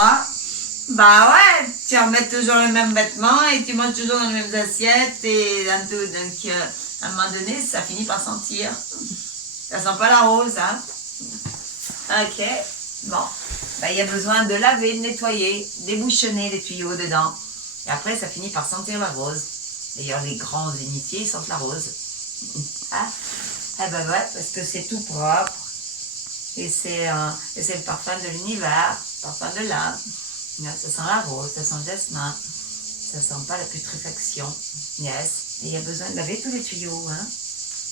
mois, bah ouais, tu remets toujours les mêmes vêtements et tu manges toujours dans les mêmes assiettes et donc à un moment donné, ça finit par sentir. Ça sent pas la rose, hein. Ok, bon. Bah, il y a besoin de laver, de nettoyer, débouchonner les tuyaux dedans. Et après, ça finit par sentir la rose. D'ailleurs, les grands initiés sentent la rose. Ah, ah bah ouais, parce que c'est tout propre. Et c'est le parfum de l'univers, le parfum de l'âme. Ça sent la rose, ça sent le jasmin. Ça sent pas la putréfaction. Yes. Et il y a besoin de laver tous les tuyaux, hein.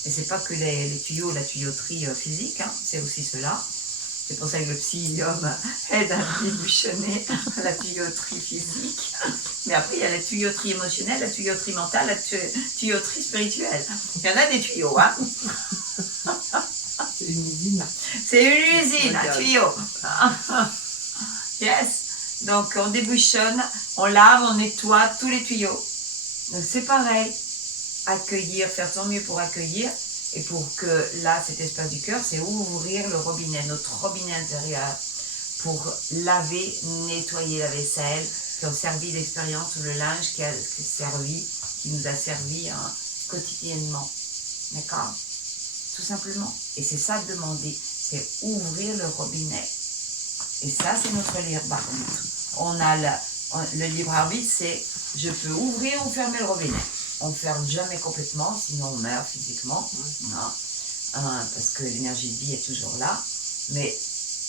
Et c'est pas que les tuyaux, la tuyauterie physique, hein, c'est aussi cela. C'est pour ça que le psyllium aide à débouchonner la tuyauterie physique. Mais après, il y a la tuyauterie émotionnelle, la tuyauterie mentale, la tuyauterie spirituelle. Il y en a des tuyaux, hein. C'est une usine. C'est une usine, un tuyau. Yes. Donc, on débouchonne, on lave, on nettoie tous les tuyaux. Donc, c'est pareil. Accueillir, faire son mieux pour accueillir. Et pour que là, cet espace du cœur, c'est ouvrir le robinet, notre robinet intérieur, pour laver, nettoyer la vaisselle, qui ont servi d'expérience, ou le linge qui nous a servi hein, quotidiennement. D'accord? Tout simplement. Et c'est ça demander, c'est ouvrir le robinet. Et ça, c'est notre libre arbitre. On a le libre arbitre, c'est je peux ouvrir ou fermer le robinet. On ne ferme jamais complètement, sinon on meurt physiquement. Non. Parce que l'énergie de vie est toujours là. Mais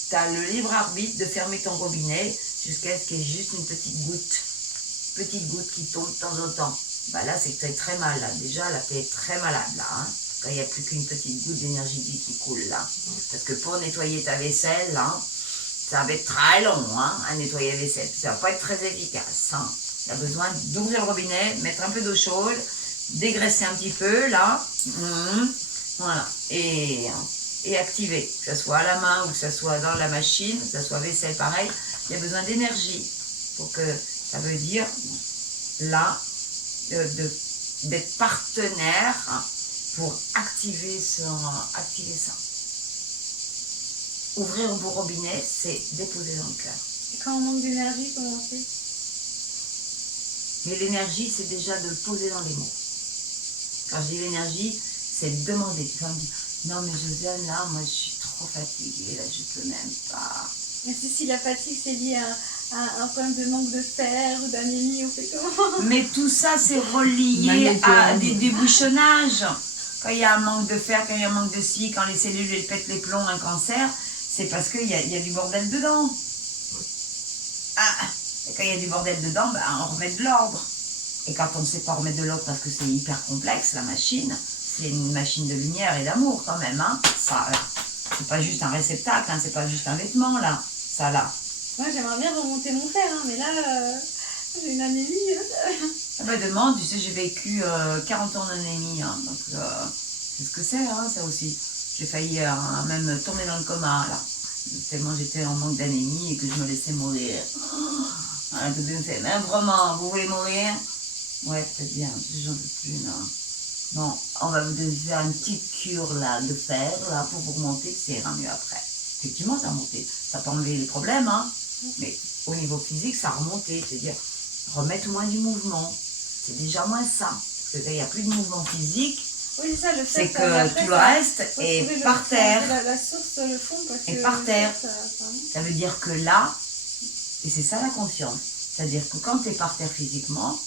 tu as le libre arbitre de fermer ton robinet jusqu'à ce qu'il y ait juste une petite goutte qui tombe de temps en temps. Bah là, c'est que tu es très mal. Là. Déjà, là, tu es très malade. Là, hein. Quand il n'y a plus qu'une petite goutte d'énergie de vie qui coule là. Parce que pour nettoyer ta vaisselle, là, ça va être très long hein, à nettoyer la vaisselle. Ça ne va pas être très efficace. Hein. Il y a besoin d'ouvrir le robinet, mettre un peu d'eau chaude, dégraisser un petit peu, là. Voilà. Et activer. Que ce soit à la main ou que ce soit dans la machine, que ce soit vaisselle pareil. Il y a besoin d'énergie. Pour que, ça veut dire, là, d'être partenaire hein, pour activer ça. Ouvrir un beau robinet, c'est déposer dans le cœur. Et quand on manque d'énergie, comment on fait? Mais l'énergie, c'est déjà de le poser dans les mots. Quand je dis l'énergie, c'est de demander. Quand on dit, non mais Josiane, là, moi je suis trop fatiguée, là je peux même pas. Mais si la fatigue c'est lié à un problème de manque de fer ou d'anémie, on fait comment? Mais tout ça, c'est relié à des débouchonnages. Quand il y a un manque de fer, quand il y a un manque de ci, quand les cellules elles pètent les plombs, un cancer, c'est parce qu'il y a du bordel dedans. Et quand il y a du bordel dedans, ben, on remet de l'ordre. Et quand on ne sait pas remettre de l'ordre parce que c'est hyper complexe, la machine, c'est une machine de lumière et d'amour quand même. Hein. Ça, c'est pas juste un réceptacle, hein, c'est pas juste un vêtement là. Ça là. Moi j'aimerais bien remonter mon fer, hein, mais là j'ai une anémie. Ah bah demande, tu sais, j'ai vécu 40 ans d'anémie, hein, donc c'est ce que c'est, hein, ça aussi. J'ai failli même tomber dans le coma là. Tellement j'étais en manque d'anémie et que je me laissais mourir. Voilà, tout me fait, mais vraiment, vous voulez mourir? Ouais, peut-être bien, j'en veux plus, non. Bon, on va vous faire une petite cure là, de fer, là, pour vous remonter, que ça ira mieux après. Effectivement, ça a remonté. Ça peut enlever les problèmes, hein. Mais au niveau physique, ça a remonté. C'est-à-dire, remettre moins du mouvement. C'est déjà moins ça. Parce que quand il n'y a plus de mouvement physique, oui, ça, le c'est que tout le reste est par terre. La source, le fond, parce que et par terre. Ça veut dire que là, et c'est ça la conscience, c'est-à-dire que quand tu es par terre physiquement,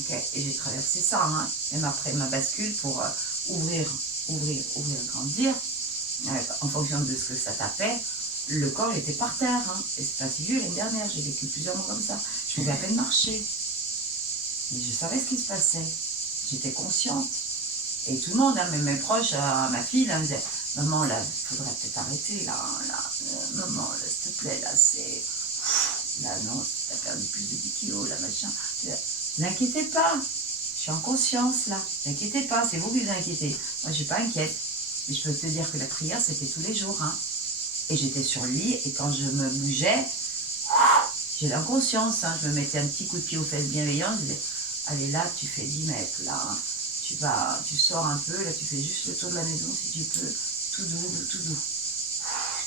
okay, et j'ai traversé ça, hein, même après ma bascule pour ouvrir, grandir, en fonction de ce que ça tapait, le corps était par terre. Hein, et c'est pas si vieux, l'année dernière, j'ai vécu plusieurs mois comme ça. Je pouvais à peine marcher. Et je savais ce qui se passait. J'étais consciente. Et tout le monde, hein, même mes proches, ma fille, là, me disait, maman, là, il faudrait peut-être arrêter, là, maman, là, s'il te plaît, là, c'est... Là, non, t'as perdu plus de 10 kilos, là, machin. Ne vous inquiétez pas, je suis en conscience, là. Ne vous inquiétez pas, c'est vous qui vous inquiétez. Moi, je suis pas inquiète. Et je peux te dire que la prière, c'était tous les jours, hein. Et j'étais sur le lit, et quand je me bougeais, j'ai l'inconscience, hein. Je me mettais un petit coup de pied aux fesses bienveillantes, je disais, allez, là, tu fais 10 mètres, là, hein. Tu sors un peu, là, tu fais juste le tour de la maison, si tu peux, tout doux.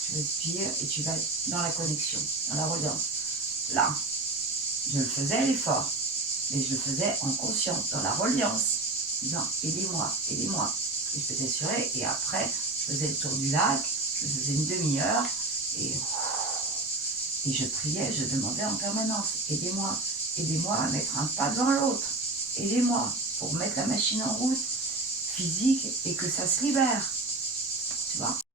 Tu respires et tu vas dans la connexion, dans la redance. là. Je le faisais l'effort, mais je le faisais en conscience, dans la reliance, disant aidez-moi, aidez-moi. Et je peux t'assurer, et après, je faisais le tour du lac, je faisais une demi-heure, et je priais, je demandais en permanence, aidez-moi à mettre un pas devant l'autre, aidez-moi pour mettre la machine en route, physique, et que ça se libère, tu vois.